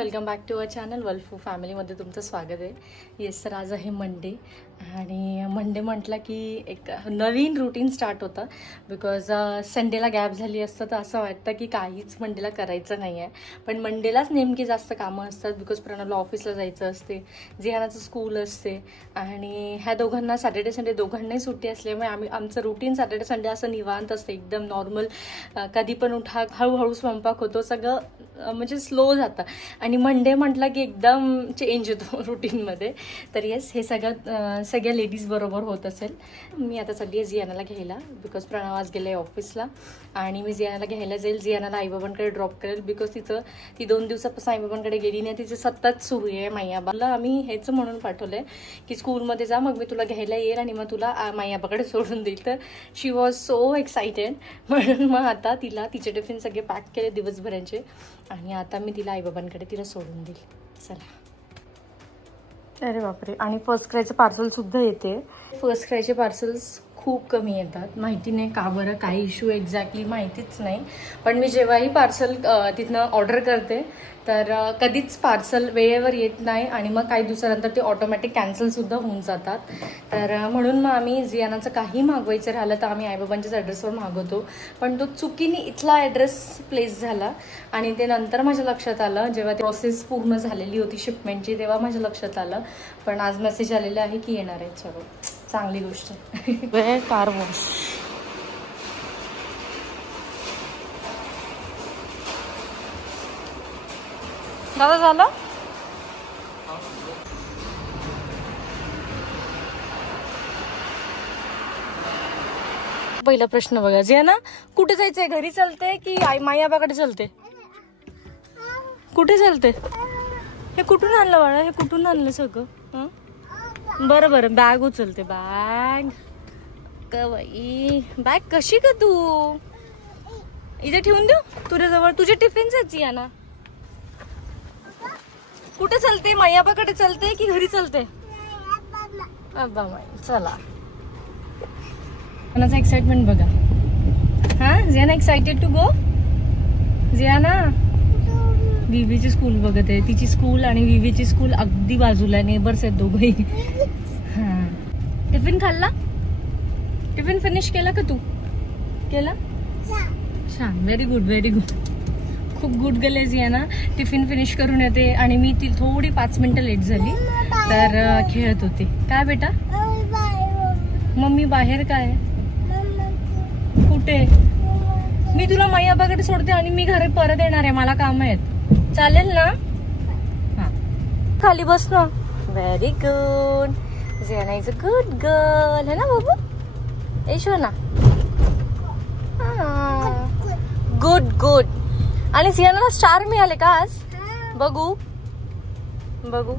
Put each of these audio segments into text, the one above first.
Welcome back to our channel वल्फू फॅमिलीमध्ये तुमचं स्वागत आहे. येस सर, आज आहे मंडे आणि मंडे म्हटलं की एक नवीन रुटीन स्टार्ट होतं. बिकॉज संडेला गॅप झाली असतं तर असं वाटतं की काहीच मंडेला करायचं नाही आहे, पण मंडेलाच नेमकी जास्त कामं असतात. बिकॉज प्रणवला ऑफिसला जायचं असते, जियानाचं स्कूल असते आणि ह्या दोघांना सॅटर्डे संडे दोघांनाही सुट्टी असल्यामुळे आमचं रुटीन सॅटर्डे संडे असं निवांत असतं, एकदम नॉर्मल. कधी पण उठा, हळूहळू स्वयंपाक होतो, सगळं म्हणजे स्लो जातं. आणि मंडे म्हटलं की एकदम चेंज होतो रुटीनमध्ये. तर येस, हे सगळ्या लेडीज बरोबर होत असेल. मी आता चालली आहे जियानाला घ्यायला, बिकॉज प्रणव आज गेलं आहे ऑफिसला आणि मी जियानाला घ्यायला जाईल. जियानाला आईबाबांकडे ड्रॉप करेल, बिकॉज ती 2 दिवसापासून आईबाबांकडे गेली नाही. तिचं सतत सुरू आहे माईआबाला. आम्ही हेच म्हणून पाठवलं आहे की स्कूलमध्ये जा, मग मी तुला घ्यायला येईल आणि मग तुला माईआबाकडे सोडून देईल. तर शी वॉज सो एक्सायटेड. म्हणून मग आता तिचे टिफिन सगळे पॅक केले दिवसभरांचे आणि आता मी तिला आईबाबांकडे सोडून देईल. चला. अरे बापरे, आणि फर्स्ट क्रायचं पार्सलसुद्धा येते. फर्स्ट क्रायचे पार्सल्स खूप कमी येतात, माहिती नाही का बरं, काही इश्यू एक्झॅक्टली माहितीच नाही. पण मी जेव्हाही पार्सल तिथनं ऑर्डर करते तर कधीच पार्सल वेळेवर येत नाही आणि मग काही दिवसानंतर ते ऑटोमॅटिक कॅन्सलसुद्धा होऊन जातात. तर म्हणून मग आम्ही जियानाचं काही मागवायचं राहिलं तर आम्ही आईबाबांच्याच ॲड्रेसवर मागवतो. पण तो चुकीने इथला ॲड्रेस प्लेस झाला आणि ते नंतर माझ्या लक्षात आलं, जेव्हा ती प्रोसेस पूर्ण झालेली होती शिपमेंटची तेव्हा माझ्या लक्षात आलं. पण आज मेसेज आलेला आहे की येणार आहे. चलो, चांगली गोष्ट आहे. Car wash. दादा झालं? पहिला प्रश्न बघा, जियाना कुठे जायचंय? घरी चलते की माईआबाकडे चलते? कुठे चलते? हे कुठून आणलं बाळा? हे कुठून आणलं सगळं? बरं बरं, बॅग उचलते. बॅग का बाई, बॅग कशी का तू? इथे ठेवून देऊ तुझ्याजवळ? तुझे टिफिन्स आहेत जियाना. कुठे चलते? माईआबाकडे चलते की घरी चलते? अब्बा माई. चला, कोणाचा एक्साइटमेंट बघा. हा Ziana, excited to go? Ziana विवीची school बघत आहे. तिची स्कूल आणि विवीची स्कूल अगदी बाजूला, नेबर्स आहेत दोघंही. हा, टिफिन खाल्ला? टिफिन फिनिश केला का तू? केला? छान, व्हेरी गुड व्हेरी गुड. खूप गुड गर्ल आहे जियाना. टिफिन फिनिश करून येते आणि मी ती थोडी 5 मिनिटं लेट झाली तर खेळत होती. काय बेटा? मम्मी बाहेर. काय? कुठे? मी तुला माईआबाकडे सोडते आणि मी घरी परत येणार आहे, मला काम आहेत. चालेल ना? हा, खाली बस ना. Very good. Jiana is a good girl है ना बाबू? यशो ना. Good good. आणि जियानाला स्टार मिळाले का आज? बघू बघू.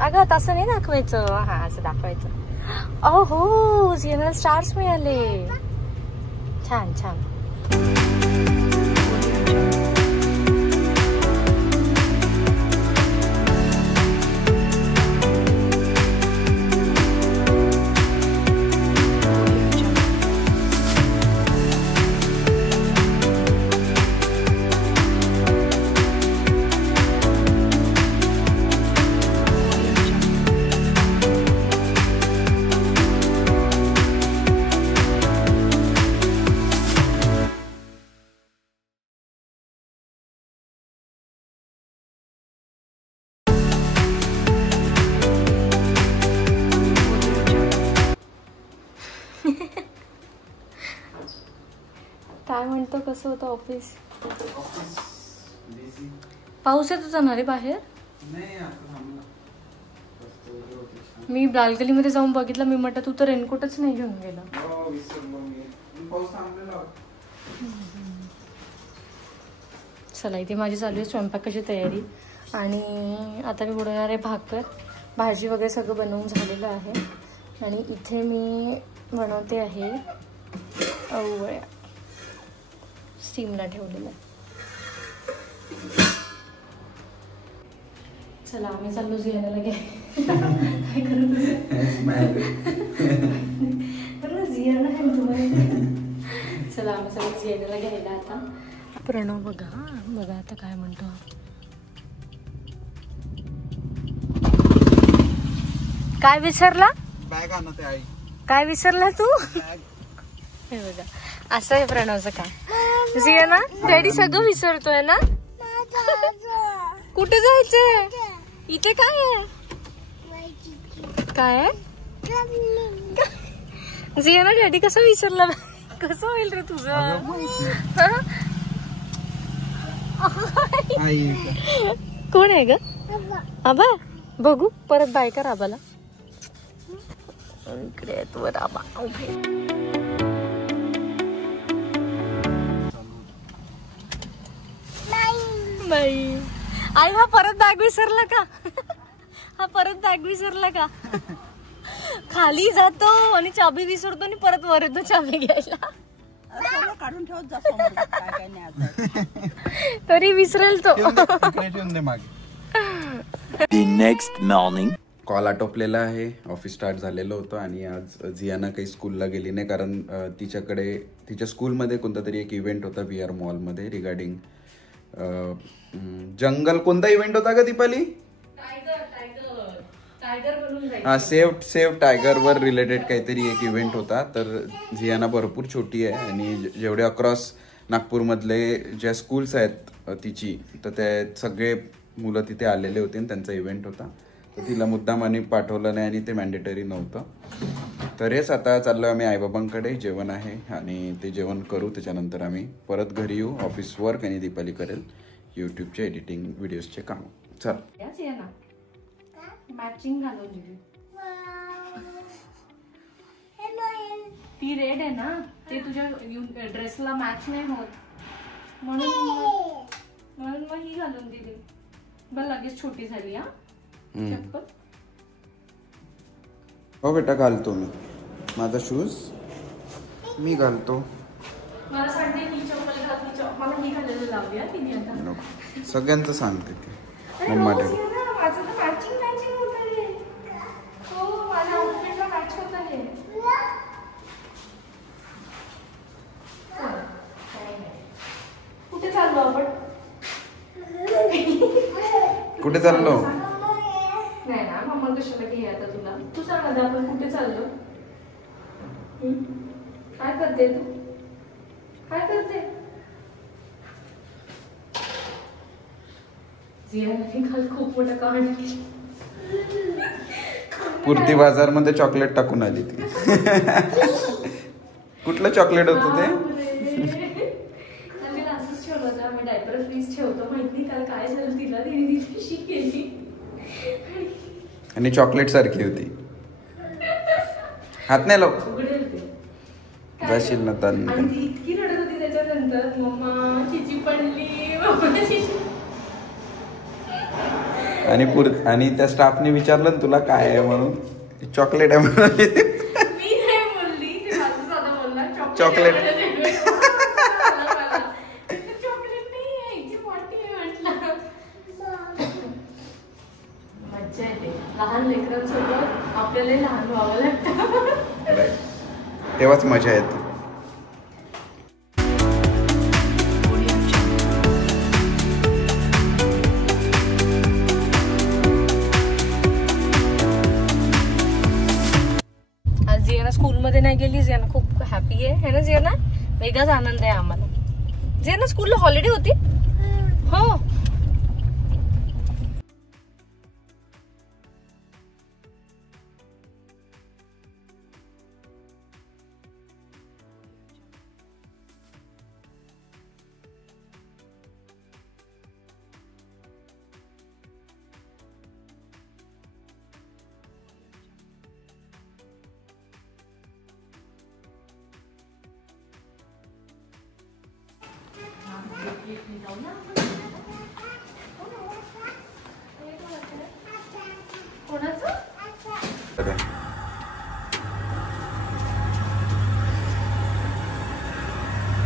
अगं तसं नाही दाखवायचं, हा असं दाखवायचं. ओहो, जियानाला स्टार्स मिळाले. छान छान. काय म्हणतो, कसं होतं ऑफिस? पाऊस येतो जाणार आहे बाहेर. मी बाल्कनीमध्ये जाऊन बघितलं, मी म्हटलं तू तर रेनकोटच नाही घेऊन गेला. चला, इथे माझी चालू आहे स्वयंपाकाची तयारी आणि आता मी बनवणार आहे भाकर. भाजी वगैरे सगळं बनवून झालेलं आहे आणि इथे मी बनवते आहे अवळ्या, स्टीमला ठेवलेलं. चला, आम्ही चाललो जियानाला घ्या. काय करत जियाना आहे तुम्हाला. चला, आम्ही सगळं जियानाला घ्यायला आता. प्रणव बघा आता काय म्हणतो. काय विसरला? बॅग आणते आई. काय विसरला तू? हे बघा असं आहे प्रणवचं काम. जियाना डॅडी सगळं विसरतोय ना. कुठे जायचंय? इथे काय आहे? काय आहे? जियाना डॅडी कसं विसरला? कसं होईल रे तुझं? कोण आहे ग? आबा. बघू परत बाय कर आबाला. इकडे तू आबा उभे. बाई आई हा परत बॅग विसरला का? हा परत बॅग विसरला का? खाली जातो आणि चाबी विसरतो आणि परत वर येतो चाबी घ्यायला. काढून ठेवत जातो काय नाही तरी विसरेल तो. Next morning. कॉल आटोपलेला आहे. ऑफिस स्टार्ट झालेलं होतं आणि आज जियाना काही स्कूलला गेली नाही कारण तिच्याकडे तिच्या स्कूलमध्ये कोणता तरी एक इव्हेंट होता VR मॉलमध्ये रिगार्डिंग जंगल. कोणता इव्हेंट होता का दीपाली? हा सेव्ह टायगर वर रिलेटेड काहीतरी एक इव्हेंट होता. तर जियाना भरपूर छोटी आहे आणि जेवढे अक्रॉस नागपूरमधले ज्या स्कूल्स आहेत तिची तर ते सगळे मुलं तिथे आलेले होते आणि त्यांचा इव्हेंट होता. तर तिला मुद्दामाने पाठवलं नाही आणि ते मॅन्डेटरी नव्हतं. तर हेच आता चाललो आम्ही आईबाबांकडे. जेवण आहे आणि ते जेवण करू. त्याच्यानंतर आम्ही परत घरी येऊ. ऑफिस वर्क आणि दीपाली करेल यूट्यूबचे एडिटिंग व्हिडिओजचे काम. चल मॅचिंग घालून दिली. ती रेड आहे ना ते तुझ्या ड्रेसला मॅच नाही होत म्हणून मग ही घालून दिली. बरं लगेच छोटी झाली. हा चप्पल हो बेटा घालतो मी. माझा शूज मी घालतो. मला सांगते ही चप्पल घातली. मला ही घालायला लावली आहे तिने आता. सगळ्यांचं सांगते ती मम्मा डॅडी. माझं तर मॅचिंग होत आहे. हो माझ्या आउटफिटला मॅच होत आहे. कुठे चाललो आपण? कुठे चाललो? नाही ना मम्मा कशाला घे आता तुला. तू सांग आता आपण कुठे चाललो? काय करते तू? काय करते? काल खूप मोठा कांड पूर्ती बाजार मध्ये चॉकलेट टाकून आली ती. कुठलं चॉकलेट होतं ते? असंच ठेवलं होतं. आम्ही डायपर फ्रीज ठेवतो माहित नाही काल काय झालं तिला. तिने तिची केली आणि चॉकलेट सारखी होती. हात नाही लाव जाशील ना तान. आणि ती इतकी रडत होती त्याच्यानंतर मम्मा चिची पडली मम्मा चिची. आणि त्या स्टाफने विचारलं ना तुला काय आहे म्हणून. चॉकलेट आहे म्हणून. मी नाही बोलली. ते माझं साधा बोलला चॉकलेट. चॉकलेट नाही आहे इथे पॉटी आहे म्हटलं. मज्जा येते लहान लेकरांसोबत. आपल्याला लहान व्हावं लागतं. तेव्हाच मजा येते. जियाना स्कूलमध्ये नाही गेली. जियाना खूप हॅपी आहे ना जियाना. वेगळाच आनंद आहे आम्हाला. जियाना स्कूलला हॉलिडे होती. हो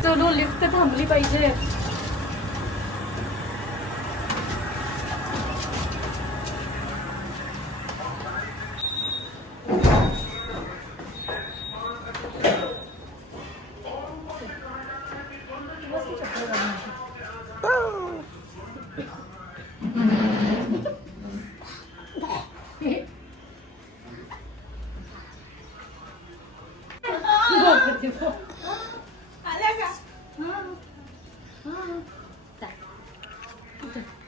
चलो लिफ्ट थांबली पाहिजे.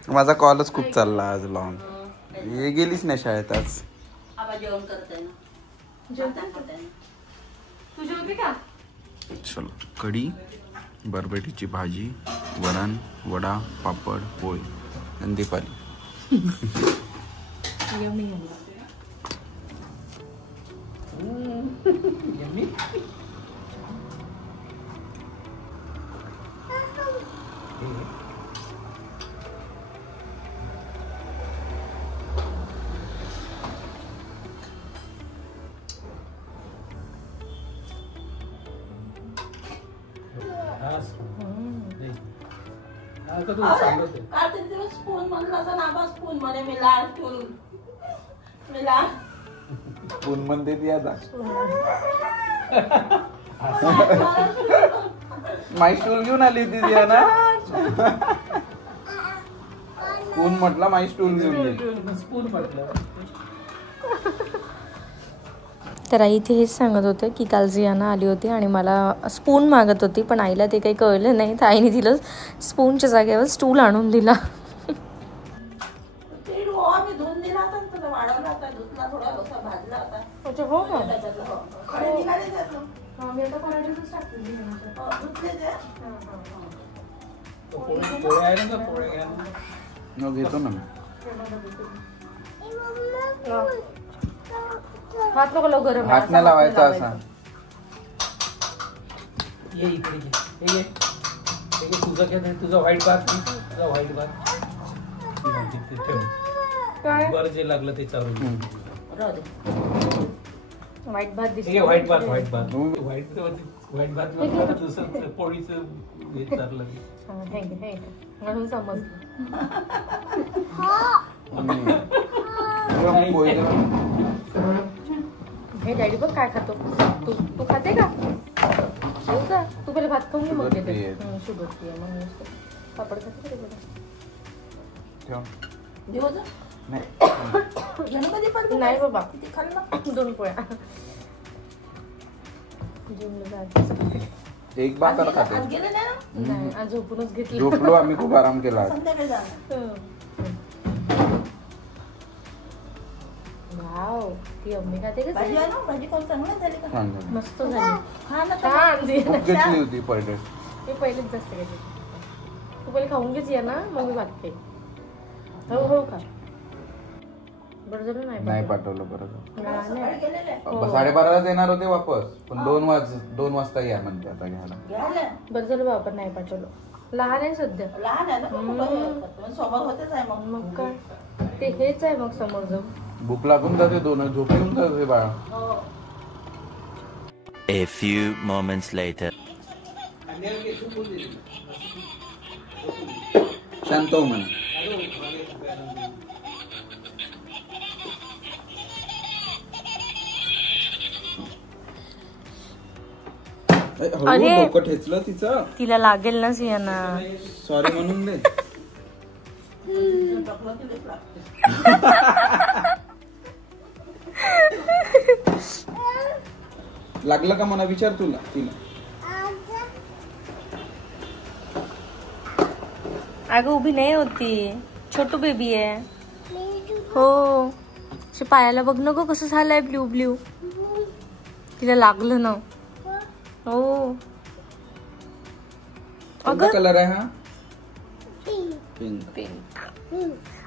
माझा कॉलच खूप चालला आज लॉंग. हे गेलीच नाही शाळेत आज. जेवण करताय ना, जेवण करताय ना. तू जेवते का? चलो, कढी, बरबटीची भाजी, वरण, वडा, पापड, पोळी आणि दीपाली. स्पून म्हणला ना, स्पून म्हणे मी लाल स्पून, मी लाल स्पून म्हणते ती आता. माई स्टूल घेऊन आली होती ती ना. स्पून म्हटलं, माई स्टूल घेऊन स्पून म्हटलं. तर आई इथे हेच सांगत होते की काल जियाना आली होती आणि मला स्पून मागत होती, पण आईला ते काही कळलं नाही, तर आईने तिला स्पूनच्या जागेवर स्टूल आणून दिला. हो का? घेतो ना. हात नको लावू, गरम आहे. हात नाही लावायचा असा. ये इकडे ये, ये तुझं काय, तुझा व्हाईट भात, तुझा व्हाईट भात बरं जे लागलं ते चालू. व्हाईट भात दिसतो. व्हाईट भात, व्हाईट भात, व्हाईट व्हाईट भात दुसरं पोळीचं हे चाललं. म्हणून समजलं. हे डॅडी बघ काय खातो. तू खाते का? हो का? तू पहिले भात खाऊन घे, मग घेते. शुगर फ्री आहे मग. पापड खाते नाही बाबा, 2 पोळ्या. एक भाकर खाते. नाही, आज झोपूनच घेतली. झोपलो आम्ही, खूप आराम केला. वाव, ती अम्मी खाते का? भाजी कोण चांगली झाली का? मस्त झाली. छान घेतली होती पहिले. मी पहिलेच जास्त घेतली. तू पहिले खाऊन घेच या ना, मग मी भात खाईन. हो का? बरं झालं नाही पाठवलं. बरं झालं. 12:30ला देणार होते वापस, पण 2 वाजता या म्हणते आता घ्यायला. बरं झालं बाबा नाही पाठवलं. लहान आहे सध्या. लहान आहे ना, समोर होतेच आहे. मग काय ते हेच आहे. मग समोर जाऊ. भूक लागून जाते, 2 झोप येऊन जाते बाळा. A few moments later. शांत हो म्हण. अरे डोकं ठेचलं तिचं. तिला लागेल ना सियाना. सॉरी म्हणून दे. लागलं का मला विचार तिला. अगं उभी नाही होती, छोटू बेबी आहे. हो, पायाला बघ नको कसं झालंय ब्ल्यू ब्ल्यू. तिला लागलं ना. हो कोणता कलर आहे हा? पिंक.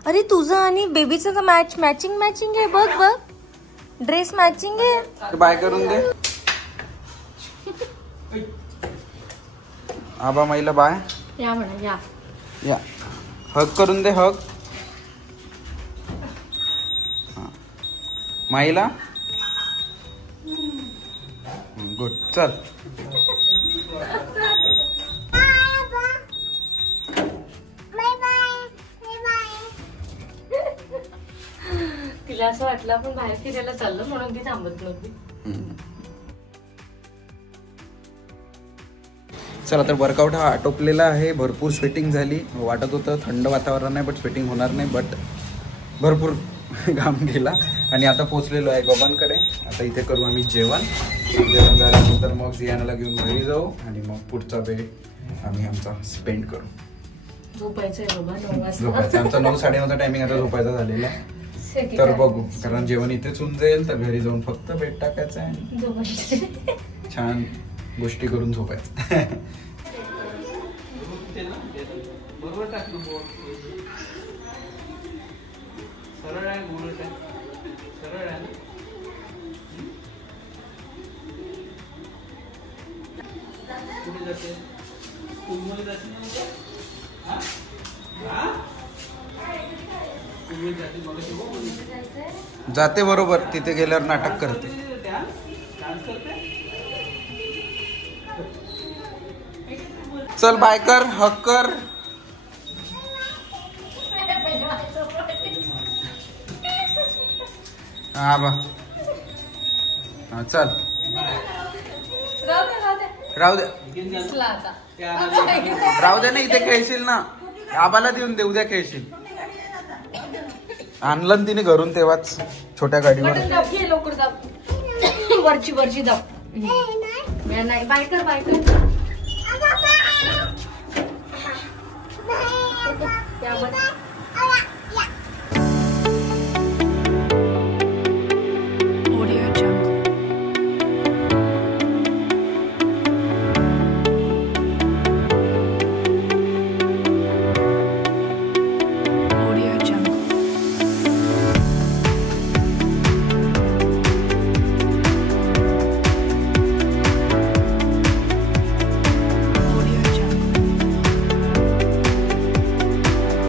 अरे तुझं आणि बेबीचं तर मॅचिंग आहे. बघ ड्रेस मॅचिंग आहे. बाय करून दे. आबा माईला बाय. या म्हणा, या हग करून दे. हग माईला. गुड. चल. तिला असं वाटलं आपण बाहेर फिरायला चाललो म्हणून ती थांबत नव्हती. चला तर वर्कआउट हा आटोपलेला आहे. भरपूर स्वेटिंग झाली. वाटत होतं थंड वातावरण आहे बट स्वेटिंग होणार नाही, बट भरपूर घाम गेला. आणि आता पोचलेलो आहे बाबांकडे. आता इथे करू आम्ही जेवण. जेवण झाल्यानंतर मग जियानाला घेऊन घरी जाऊ आणि मग पुढचा वेळ आम्ही आमचा स्पेंड करू. झोपायचंय बाबा 9 वाजता. झोपायचं आमचा 9-9:30 टायमिंग आता झोपायचा झालेला आहे. तर बघू, कारण जेवण इथेच होऊन जाईल तर घरी जाऊन फक्त बेड टाकायचं आहे छान गोष्टी करून झोपायचं. बरोबर टाकलं सरळ आहे, बोलत आहे सरळ आहे. कुठे जाते? स्कूलमध्ये जाते ना उद्या? हा? हा? स्कूलमध्ये जाते मला तेव्हा बोलली. जाते बरोबर, तिथे गेल्यावर नाटक करते. डान्स करते. चल बाय कर, हक कर. हा बा, हा चल राहू दे राहू दे ना, इथे खेळशील ना, आबाला देऊन दे, उद्या खेळशील. आणलं ना तिने घरून तेव्हाच छोट्या गाडीवर. लवकर दाब, वरची दाब. नाही बाय कर. त्यामध्ये